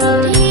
Thank you.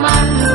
my